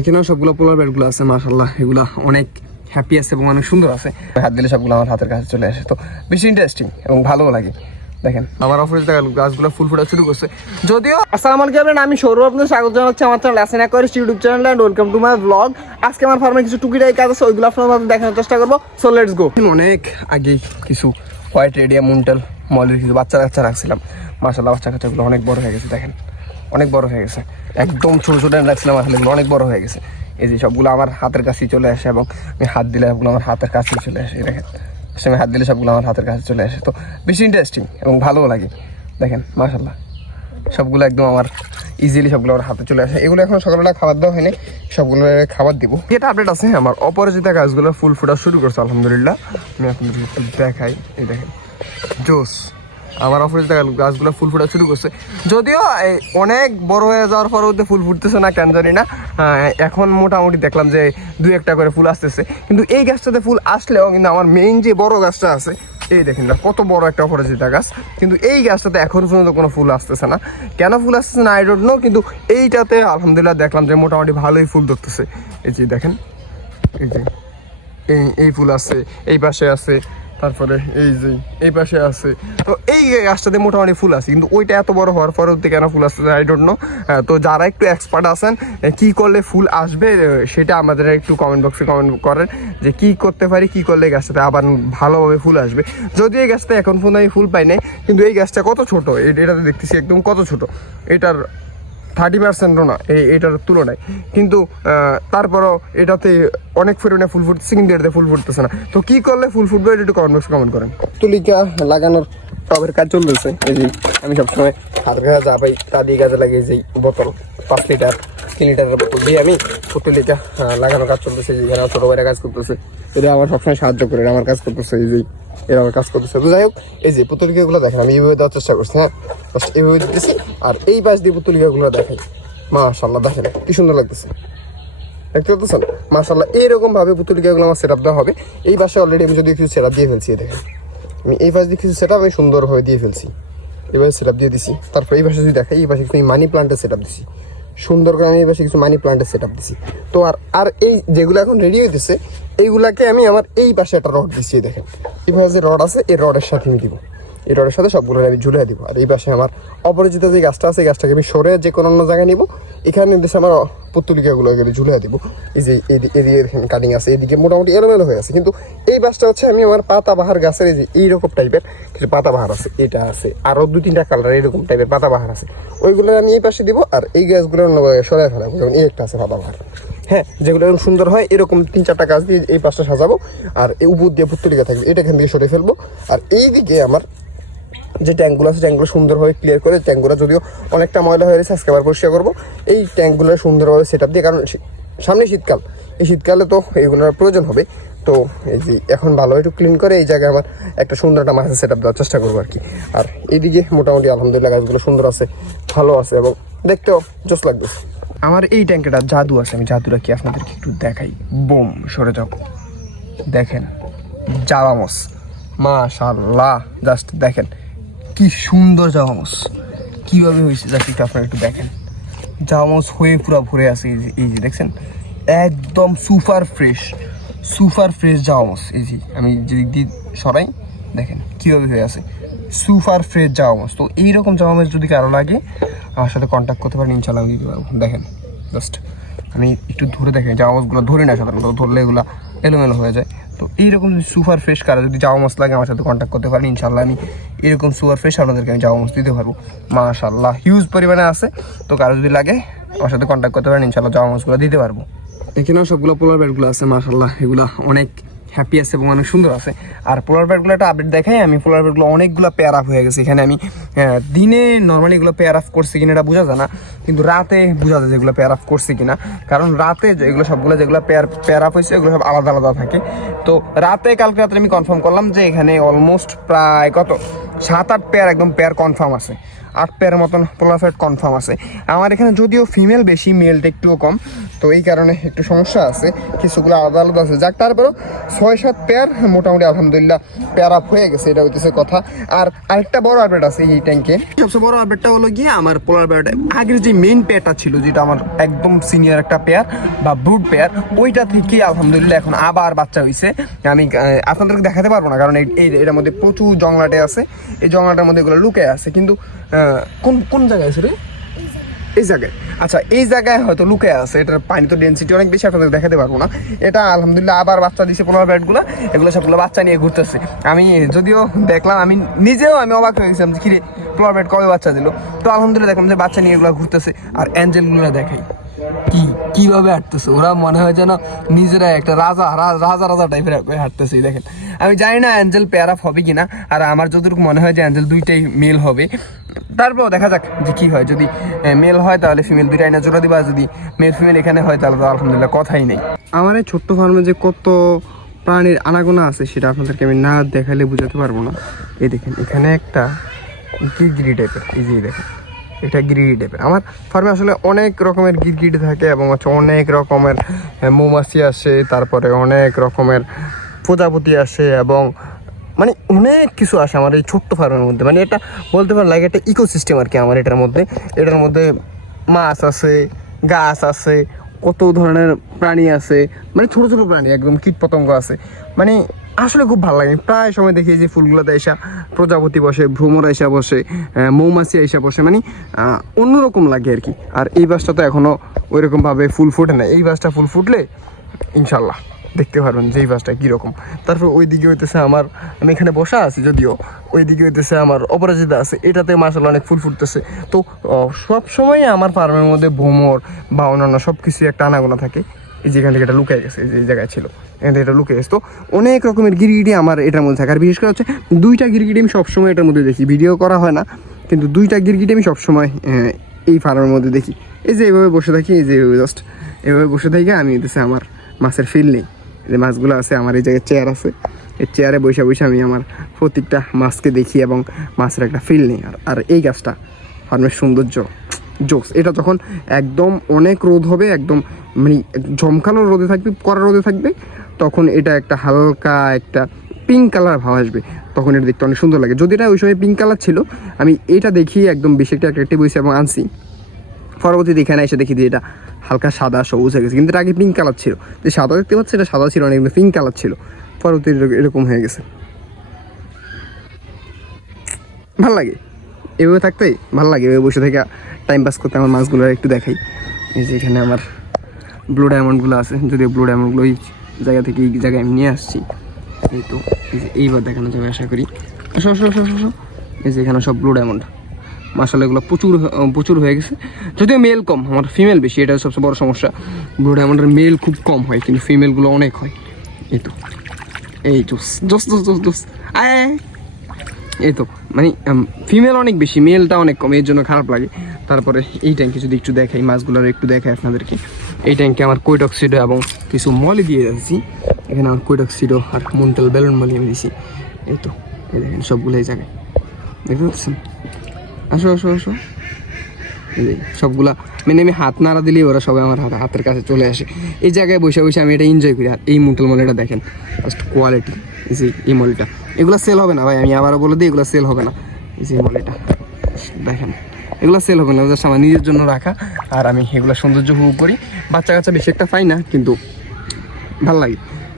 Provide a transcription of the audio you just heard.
এখানেও সবগুলো পোলার ব্যাটগুলো আছে মাশাল্লাহ এগুলো অনেক হ্যাপি আছে এবং অনেক সুন্দর আছে। হাত দিলে সবগুলো আমার হাতের কাছে চলে আসে তো বেশি ইন্টারেস্টিং এবং ভালোও লাগে দেখেন। আমার অফিস দেখা গাছগুলো ফুল ফুটা শুরু করছে। যদিও আসসালামু আলাইকুম আমি সৌরভ আপনাদের স্বাগত জানাচ্ছি আমার channel aquarist YouTube channel and welcome to my blog আজকে আমার ফার্মে কিছু টুকিটাই কাজ আছে ওইগুলো আপনার দেখানোর চেষ্টা করব। সো লেটস গো অনেক আগে কিছু হোয়াইট রেডিয়া মুন্টাল মলের কিছু বাচ্চা কাচ্চা রাখছিলাম। মার্শাল্লাহ বাচ্চা কাচ্চাগুলো অনেক বড় হয়ে গেছে দেখেন। অনেক বড় হয়ে গেছে। একদম ছোটো ছোটো রাখছিলাম আসলে অনেক বড় হয়ে গেছে। এই যে সবগুলো আমার হাতের কাছেই চলে আসে এবং আমি হাত দিলে সবগুলো আমার হাতের কাছেই চলে আসে দেখেন। আমি হাত দিলে সবগুলো আমার হাতের কাছে চলে আসে। তো বেশি ইন্টারেস্টিং এবং ভালোও লাগে। দেখেন মার্শাল্লাহ সবগুলো একদম আমার ইজিলি সবগুলো আমার হাতে চলে আসে। এগুলো এখন সকালবেলা খাবার দেওয়া হয়নি, সবগুলো খাবার দিব। এটা আপডেট আছে, আমার অপরাজিতা গাছগুলো ফুল ফোটা শুরু করছে, আলহামদুলিল্লাহ। আমি এখন দেখাই, এই দেখেন। জোস। আমার অপরাজিতা গাছগুলো ফুল ফুটা শুরু করছে। যদিও অনেক বড় হয়ে যাওয়ার পর ওদের ফুল ফুটতেছে না, কেন জানি না। এখন মোটামুটি দেখলাম যে দু একটা করে ফুল আসতেছে। কিন্তু এই গাছটাতে ফুল আসলেও কিন্তু আমার মেইন যে বড় গাছটা আছে, এই দেখেন না, কত বড় একটা অপরাজিতা গাছ। কিন্তু এই গাছটাতে এখন পর্যন্ত কোনো ফুল আসতেছে না। কেন ফুল আসতেছে না আই নো কিন্তু এইটাতে আলহামদুলিল্লাহ দেখলাম যে মোটামুটি ভালোই ফুল ধরতেছে। এই যে দেখেন, এই যে, এই এই ফুল আছে, এই পাশে আছে তারপরে এই যে, এই পাশে আছে। তো এই গাছটাতে মোটামুটি ফুল আছে, কিন্তু ওইটা এত বড় হওয়ার পরেও তো কেন ফুল আসছে আই ডোন্ট নো তো যারা একটু এক্সপার্ট আছেন কি করলে ফুল আসবে সেটা আমাদের একটু কমেন্ট বক্সে কমেন্ট করেন, যে কি করতে পারি, কি করলে এই গাছটাতে আবার ভালোভাবে ফুল আসবে। যদি এই গাছটা এখন পর্যন্ত আমি ফুল পাই নাই, কিন্তু এই গাছটা কত ছোট? এটাতে দেখতেছি একদম কত ছোট? এটার থার্টি পার্সেন্টও না, এই এটার তুলনায়। কিন্তু তারপরও এটাতে অনেক পরিমাণে ফুল ফুটছে কিন্তু এটাতে ফুল ফুটতেছে না। তো কী করলে ফুল ফুটবে, এটা একটু কমেন্ট বক্সে কমেন্ট করেন। তুলিকা লাগানোর টবের কাজ চলতেছে। এই যে, আমি সবসময় হাত গাছ যা পাই তা দিয়ে কাজে লাগিয়ে যাই বোতল, পাঁচ লিটার। তিন লিটারের বোতল দিয়ে আমি পুতুলিকা লাগানোর কাজ যে এখানে ছোটো ভাইরা কাজ করতেছে। এটা আমার সবসময় সাহায্য করে, এরা আমার কাজ করতেছে, এই যে এরা আমার কাজ করতেছে। তো যাই হোক, এই যে পুতুলিকাগুলো দেখেন, আমি এইভাবে দেওয়ার চেষ্টা করছি হ্যাঁ? First এইভাবে দিতেছি, আর এই পাশ দিয়ে পুতুলিকাগুলো দেখাই। মাশাল্লাহ দেখেন, কি সুন্দর লাগতেছে। দেখতে পাচ্ছেন? মাশাল্লাহ এইরকম ভাবে পুতুলিকাগুলো আমার সেট দেওয়া হবে। এই পাশে অলরেডি আমি যদি কিছু সেট দিয়ে ফেলছি দেখেন। আমি এই পাশ দিয়ে কিছু সেট আমি সুন্দরভাবে দিয়ে ফেলছি। এভাবে সেট দিয়ে দিছি। তারপর এই পাশে যদি দেখাই, এই পাশে কিছু মানি প্লান্টের সেট আপ দিছি। সুন্দর করে আমি বেশি কিছু মানি প্লান্টের সেট আপ দিছি। তো আর আর এই যেগুলো এখন রেডি হইতেছে, এইগুলাকে আমি আমার এই পাশে একটা রড দিচ্ছি দেখেন। পাশে যে রড আছে, এই রডের সাথে আমি দিব। রডের সাথে সবগুলো আমি ঝুলিয়ে দিব। আর এই পাশে আমার অপরিচিত যে গাছটা আছে গাছটাকে আমি সরে যে কোনো অন্য জায়গায় নিব। এখানে দেশে আমার পুতুলিকাগুলো এগুলো ঝুলিয়ে দিব। এই যে এদি- এদিকে কাটিং আছে, এদিকে মোটামুটি এলোমেলো হয়ে আছে। কিন্তু এই গাছটা হচ্ছে আমি আমার পাতা বাহার গাছের এই যে এইরকম টাইপের কিছু পাতা বাহার আছে, এটা আছে। আরও দু তিনটা কালার এরকম টাইপের পাতা বাহার আছে। ওইগুলো আমি এই পাশে দিব আর এই গাছগুলো অন্য সরাই ফেলাবো। যেমন এই একটা আছে পাতা বাহার হ্যাঁ যেগুলো এরকম সুন্দর হয়, এরকম তিন চারটা গাছ দিয়ে এই পাশটা সাজাবো। আর এই উপর দিয়ে পুতুলিকা থাকবে, এটা এখান থেকে সরে ফেলব। আর এইদিকে আমার যে ট্যাঙ্কগুলো আছে ট্যাঙ্কগুলো সুন্দরভাবে ক্লিয়ার করে ট্যাঙ্কগুলো যদিও অনেকটা ময়লা হয়ে গেছে আজকে আবার পরিষ্কার করব। এই ট্যাঙ্কগুলো সুন্দরভাবে সেট দিয়ে, কারণ সামনে শীতকাল। এই শীতকালে তো এইগুলোর প্রয়োজন হবে। তো এই যে এখন ভালো একটু ক্লিন করে এই জায়গায় আমার একটা সুন্দর একটা মাছের সেট আপ দেওয়ার চেষ্টা করব আর কি। আর এইদিকে মোটামুটি আলহামদুলিল্লাহ গাছগুলো সুন্দর আছে, ভালো আছে এবং দেখতেও জোস লাগতেছে। আমার এই ট্যাঙ্কেটা জাদু আছে, আমি জাদুটা কি আপনাদেরকে একটু দেখাই? বোম, সরে যাও। দেখেন জাবামস মাশাল্লাহ জাস্ট দেখেন। কি সুন্দর জাবামস কীভাবে হয়েছে? জাস্ট একটু আপনারা একটু দেখেন। জাবামস হয়ে পুরো ভরে আছে এই যে এই যে, দেখছেন? একদম সুপার ফ্রেশ সুপার ফ্রেশ জাবামস এই যে, আমি যে দিক দিয়ে সরাই, দেখেন কীভাবে হয়ে আছে। সুপার ফ্রেশ জাবামস তো এইরকম জাবামস যদি কারও লাগে, আমার সাথে কন্ট্যাক্ট করতে পারেন ইনশাল্লাহ আমি দিতে পারব। দেখেন জাস্ট আমি একটু ধরে দেখেন জামা মাছগুলো ধরি না সাধারণত, ধরলে এগুলো এলোমেলো হয়ে যায়। তো এইরকম সুপার ফ্রেশ কারও যদি জামা মশলা লাগে আমার সাথে কন্ট্যাক্ট করতে পারেন ইনশাল্লাহ আমি এরকম সুপার ফ্রেশ আপনাদেরকে আমি জামা মাছ দিতে পারব। মাশাল্লাহ হিউজ পরিমাণে আছে। তো কারও যদি লাগে, আমার সাথে কন্ট্যাক্ট করতে পারেন ইনশাল্লাহ জামা মাছগুলো দিতে পারব। এখানেও সবগুলো পোলার ব্যাটগুলো আছে মাশাল্লাহ এগুলো অনেক হ্যাপি আছে এবং অনেক সুন্দর আছে। আর পোলার ব্যাটগুলো একটা আপডেট দেখাই, আমি পোলার ব্যাটগুলো অনেকগুলো পেয়ার আপ হয়ে গেছে। এখানে আমি দিনে নর্মালি এগুলো পেয়ার আপ করছি কিনা এটা বোঝা যায় না, কিন্তু রাতে বোঝা যায় যেগুলো পেয়ার আপ করছি কিনা। কারণ রাতে এগুলো সবগুলো যেগুলো পেয়ার পেয়ার আপ হয়েছে, এগুলো সব আলাদা আলাদা থাকে। তো রাতে কালকে রাতে আমি কনফার্ম করলাম যে এখানে অলমোস্ট প্রায় কত? সাত আট পেয়ার একদম পেয়ার কনফার্ম আছে। আট পেয়ার মতন পোলার ফ্যাট কনফার্ম আছে। আমার এখানে যদিও ফিমেল বেশি মেলটা একটুও কম। তো এই কারণে একটু সমস্যা আছে। কিছুগুলো আলাদা আলাদা আছে। যাক, তারপরেও ছয়, সাত পেয়ার মোটামুটি আলহামদুলিল্লাহ পেয়ার আপ হয়ে গেছে, এটা হইতেছে কথা। আর আরেকটা বড় আপডেট আছে এই ট্যাঙ্কে সবচেয়ে বড় আপডেটটা হলো গিয়ে আমার পোলার বেয়ার আগের যে মেইন পেয়ারটা ছিল, যেটা আমার একদম সিনিয়র একটা পেয়ার বা ব্রুড পেয়ার ওইটা থেকে আলহামদুলিল্লাহ এখন আবার বাচ্চা হয়েছে আমি আপনাদেরকে দেখাতে পারব না, কারণ এই এটার মধ্যে প্রচুর জংলাটে আছে। এই জংলাটার মধ্যে এগুলো লুকে আছে। কিন্তু কোন কোন জায়গায় আছে রে এই জায়গায়। আচ্ছা এই জায়গায় হয়তো লুকে আছে, এটার পানি তো ডেন্সিটি অনেক বেশি, আপনাদের দেখাতে পারব না। এটা আলহামদুলিল্লাহ আবার বাচ্চা দিছে পনেরো ব্যাটগুলো, এগুলো সবগুলো বাচ্চা নিয়ে ঘুরতেছে। আমি যদিও দেখলাম, আমি নিজেও আমি অবাক হয়ে গেছিলাম যে, কিরে, পোলার ব্যাট কবে বাচ্চা দিল? তো আলহামদুলিল্লাহ দেখলাম যে বাচ্চা নিয়ে এগুলো ঘুরতেছে, আর অ্যাঞ্জেলগুলো দেখাই। কি, কীভাবে হাঁটতেছে? ওরা মনে হয় যেন নিজেরা একটা রাজা রাজা রাজা টাইপের হাঁটতেছে দেখেন। আমি জানি না অ্যাঞ্জেল পেয়ার আপ হবে কিনা, আর আমার যতটুকু মনে হয় যে অ্যাঞ্জেল দুইটাই মেল হবে। তারপর দেখা যাক যে কি হয়। যদি মেল হয় তাহলে ফিমেল দুইটা আইনা জোড়া দিবা। যদি মেল ফিমেল এখানে হয় তাহলে তো আলহামদুলিল্লাহ কথাই নেই। আমার এই ছোট্ট ফার্মে যে কত প্রাণীর আনাগোনা আছে সেটা আপনাদেরকে আমি না দেখালে বুঝাতে পারব না। এই দেখেন, এখানে একটা গিরগিরি টাইপের এই যে দেখেন, এটা গিরগিরি টাইপের আমার ফার্মে আসলে অনেক রকমের গিরগিরি থাকে এবং হচ্ছে অনেক রকমের মৌমাছি আসে, তারপরে অনেক রকমের প্রজাপতি আসে এবং মানে অনেক কিছু আসে আমার এই ছোট্ট ফার্মের মধ্যে। মানে এটা বলতে পারেন লাগে একটা ইকোসিস্টেম আর কি আমার এটার মধ্যে। এটার মধ্যে মাছ আছে, গাছ আছে, কত ধরনের প্রাণী আছে। মানে ছোট ছোট প্রাণী, একদম কীট পতঙ্গ আছে। মানে আসলে খুব ভালো লাগে। প্রায় সময় দেখি যে ফুলগুলোতে এসা প্রজাপতি বসে, ভ্রমর এসা বসে মৌমাছি এসা বসে। মানে অন্যরকম লাগে আর কি। আর এই বাসটা তো এখনও ওইরকমভাবে ফুল ফুটে না। এই বাসটা ফুল ফুটলে, ইনশাল্লাহ। দেখতে পারবেন যে এই বাসটা কীরকম। তারপর ওই দিকে হইতেছে আমার, আমি এখানে বসা আছি যদিও ওই দিকে হইতেছে আমার অপরাজিতা আছে, এটাতে মাসাল অনেক ফুল ফুটতেছে। তো সব সময় আমার ফার্মের মধ্যে ভ্রমর বা অন্যান্য সব কিছু একটা আনাগোনা থাকে। এই যেখান থেকে এটা লুকিয়ে গেছে যে জায়গায় ছিল, এখান থেকে এটা লুকিয়ে গেছে। তো অনেক রকমের গিরগিটি আমার এটার মধ্যে থাকে। আর বিশেষ করে হচ্ছে দুইটা গিরগিটি আমি সবসময় এটার মধ্যে দেখি। ভিডিও করা হয় না, কিন্তু দুইটা গিরগিটি আমি সবসময় এই ফার্মের মধ্যে দেখি। এই যে এইভাবে বসে থাকি, এই যে জাস্ট এভাবে বসে থাকি, আমি হইতেছে আমার মাছের ফিল নেই। যে মাছগুলো আছে, আমার এই জায়গায় চেয়ার আছে। এই চেয়ারে বসে বসে আমি আমার প্রত্যেকটা মাছকে দেখি এবং মাছের একটা ফিল নেই। আর আর এই গাছটা ফার্মের সৌন্দর্য জোস এটা যখন একদম অনেক রোদ হবে, একদম মানে ঝমকানো রোদে থাকবে, কড়া রোদে থাকবে, তখন এটা একটা হালকা একটা পিঙ্ক কালার ভাব আসবে। তখন এটা দেখতে অনেক সুন্দর লাগে। যদি এটা ওই সময় পিঙ্ক কালার ছিল, আমি এটা দেখি একদম বেশি একটা অ্যাট্রাক্টিভ হয়েছে এবং আনছি। পরবর্তীতে এখানে এসে দেখি যে এটা হালকা সাদা, সবুজ হয়ে গেছে। কিন্তু এটা আগে পিঙ্ক কালার ছিল। যে সাদা দেখতে পাচ্ছি, এটা সাদা ছিল না পিঙ্ক কালার ছিল। পরবর্তী এরক- এরকম হয়ে গেছে। ভালো লাগে? এভাবে থাকতে ভালো লাগে। এভাবে বসে থেকে টাইম পাস করতে আমার মাছগুলো একটু দেখাই। এই যে এখানে আমার ব্লু ডায়মন্ডগুলো আছে। যদিও ব্লু ডায়মন্ডগুলো এই জায়গা থেকে এই জায়গায় আমি নিয়ে আসছি। এই তো এইবার দেখানো যাবে আশা করি। আসো। এই যে এখানে সব ব্লু ডায়মন্ড মাসাল এগুলো প্রচুর প্রচুর হয়ে গেছে। যদিও মেল কম, আমার ফিমেল বেশি, এটা সবচেয়ে বড় সমস্যা। ব্লু ডায়মন্ডের মেল খুব কম হয়, কিন্তু ফিমেলগুলো অনেক হয়। এই তো, এই জোস জোস জোস জোস। এই তো মানে ফিমেল অনেক বেশি মেলটা অনেক কম, এর জন্য খারাপ লাগে। তারপরে এই ট্যাঙ্কে যদি একটু দেখাই, মাছগুলোর একটু দেখাই আপনাদেরকে। এই ট্যাঙ্কে আমার কৈটক্সিডো এবং কিছু মলি দিয়ে যাচ্ছি এখানে আমার কৈটক্সিডো আর মুন্টাল বেলুন মলি আমি দিছি এই তো, এই দেখেন সবগুলো এই জায়গায়। দেখতে পাচ্ছেন? আসো আসো আসো। সবগুলা মানে আমি হাত নাড়া দিলেই ওরা সবাই আমার হাত হাতের কাছে চলে আসে। এই জায়গায় বসে বসে আমি এটা এনজয় করি। আর এই মুটল মলিটা দেখেন ফার্স্ট কোয়ালিটি যে এই মলিটা। এগুলো সেল হবে না ভাই, আমি আবারও বলে দিই, এগুলো সেল হবে না। যে এই দেখেন। এগুলো সেল হবে না জাস্ট আমার নিজের জন্য রাখা। আর আমি এগুলো সৌন্দর্য উপভোগ করি। বাচ্চা কাচ্চা বেশি একটা পাই না, কিন্তু ভালো লাগে।